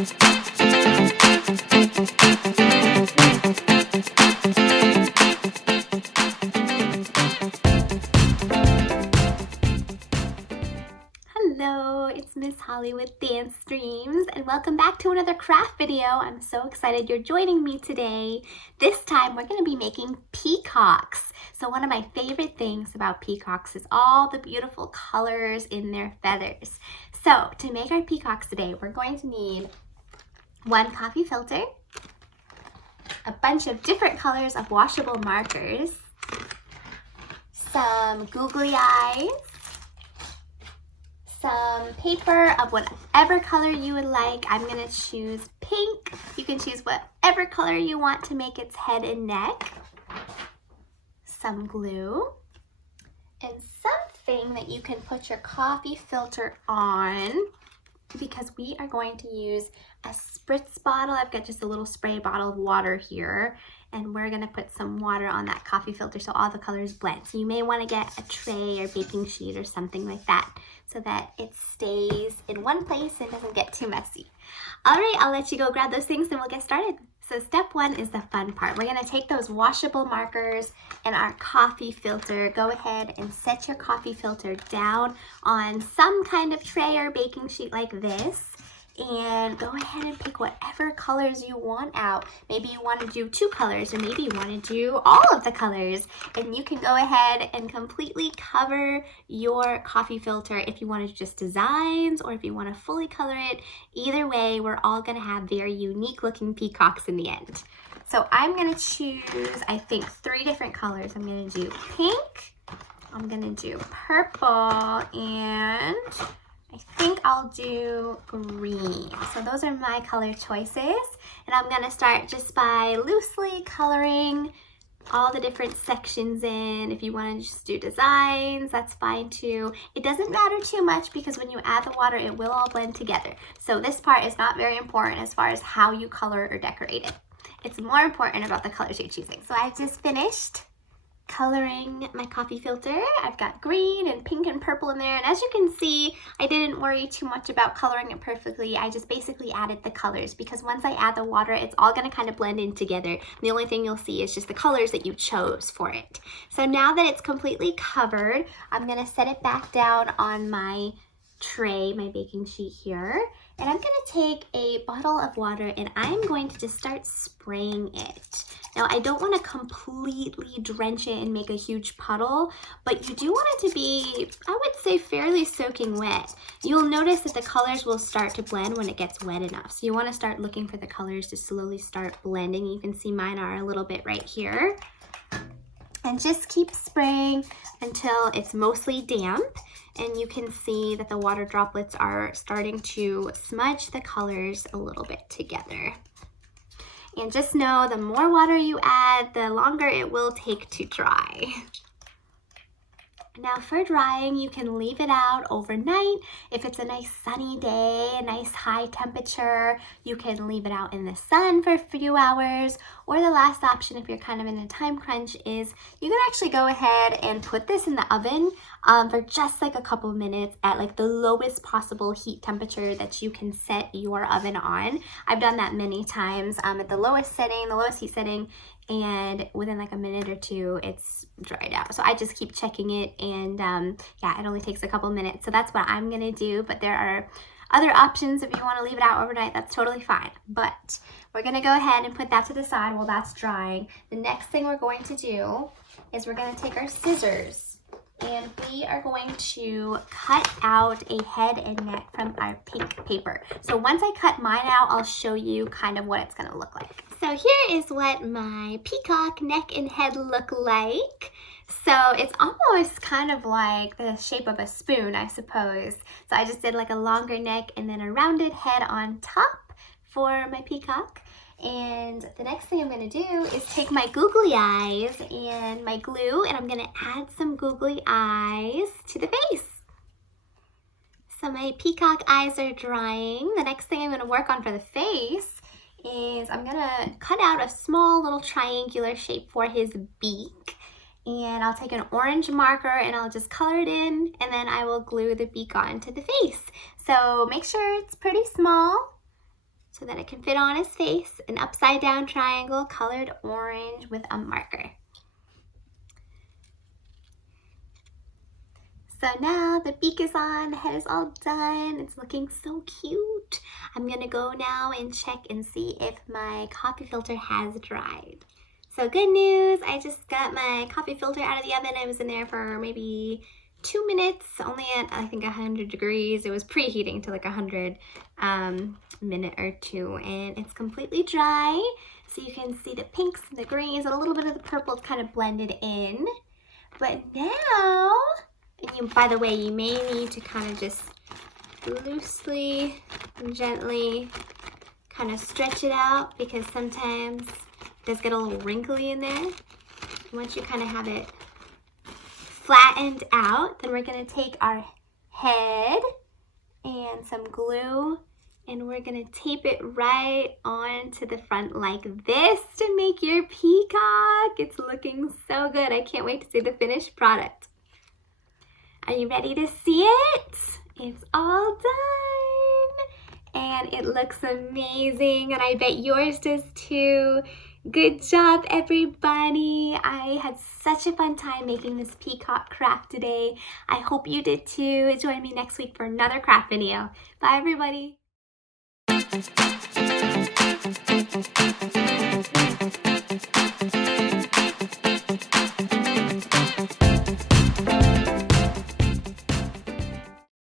Hello, it's Miss Holly with Dance Dreams, and welcome back to another craft video. I'm so excited you're joining me today. This time we're going to be making peacocks. So one of my favorite things about peacocks is all the beautiful colors in their feathers. So to make our peacocks today, we're going to need one coffee filter, a bunch of different colors of washable markers, some googly eyes, some paper of whatever color you would like. I'm going to choose pink. You can choose whatever color you want to make its head and neck. Some glue. And something that you can put your coffee filter on, because we are going to use a spritz bottle. I've got just a little spray bottle of water here, and we're going to put some water on that coffee filter so all the colors blend. So you may want to get a tray or baking sheet or something like that so that it stays in one place and doesn't get too messy. All right, I'll let you go grab those things and we'll get started. So step one is the fun part. We're going to take those washable markers and our coffee filter. Go ahead and set your coffee filter down on some kind of tray or baking sheet like this. And go ahead and pick whatever colors you want out. Maybe you want to do 2 colors, or maybe you want to do all of the colors. And you can go ahead and completely cover your coffee filter if you want to do just designs or if you want to fully color it. Either way, we're all going to have very unique looking peacocks in the end. So I'm going to choose, I think, 3 different colors. I'm going to do pink, I'm going to do purple, and I think I'll do green. So those are my color choices. And I'm going to start just by loosely coloring all the different sections in. If you want to just do designs, that's fine too. It doesn't matter too much because when you add the water, it will all blend together. So this part is not very important as far as how you color or decorate it. It's more important about the colors you're choosing. So I just finished coloring my coffee filter. I've got green and pink and purple in there, and as you can see, I didn't worry too much about coloring it perfectly. I just basically added the colors because once I add the water, it's all going to kind of blend in together. The only thing you'll see is just the colors that you chose for it. So now that it's completely covered, I'm going to set it back down on my tray, my baking sheet here, and I'm going to take a bottle of water and I'm going to just start spraying it. Now I don't want to completely drench it and make a huge puddle, but you do want it to be, I would say, fairly soaking wet. You'll notice that the colors will start to blend when it gets wet enough. So you want to start looking for the colors to slowly start blending. You can see mine are a little bit right here. And just keep spraying until it's mostly damp and you can see that the water droplets are starting to smudge the colors a little bit together. And just know the more water you add, the longer it will take to dry. Now for drying, you can leave it out overnight. If it's a nice sunny day, a nice high temperature, you can leave it out in the sun for a few hours. Or the last option, if you're kind of in a time crunch, is you can actually go ahead and put this in the oven for just like a couple minutes at like the lowest possible heat temperature that you can set your oven on. I've done that many times at the lowest setting, the lowest heat setting, and within like a minute or 2 it's dried out. So I just keep checking it, and yeah, it only takes a couple minutes. So that's what I'm gonna do, but there are other options. If you want to leave it out overnight, that's totally fine. But we're gonna go ahead and put that to the side while that's drying. The next thing we're going to do is we're gonna take our scissors and we are going to cut out a head and neck from our pink paper. So once I cut mine out, I'll show you kind of what it's gonna look like. So here is what my peacock neck and head look like. So it's almost kind of like the shape of a spoon, I suppose. So I just did like a longer neck and then a rounded head on top for my peacock. And the next thing I'm going to do is take my googly eyes and my glue, and I'm going to add some googly eyes to the face. So my peacock eyes are drying. The next thing I'm going to work on for the face is I'm going to cut out a small little triangular shape for his beak. And I'll take an orange marker and I'll just color it in, and then I will glue the beak onto the face. So make sure it's pretty small. so that it can fit on his face, an upside down triangle colored orange with a marker. So now the beak is on, the head is all done. It's looking so cute. I'm gonna go now and check and see if my coffee filter has dried. So good news, I just got my coffee filter out of the oven. I was in there for maybe 2 minutes, only at I think 100 degrees. It was preheating to like 100 minute or two, and it's completely dry. So you can see the pinks and the greens and a little bit of the purples kind of blended in. But now, and by the way, you may need to kind of just loosely and gently kind of stretch it out, because sometimes it does get a little wrinkly in there. Once you kind of have it flattened out, then we're going to take our head and some glue, and we're going to tape it right onto the front like this to make your peacock. It's looking so good. I can't wait to see the finished product. Are you ready to see it? It's all done, and it looks amazing, and I bet yours does too. Good job, everybody. I had such a fun time making this Peacock Craft today. I hope you did too. Join me next week for another craft video. Bye, everybody.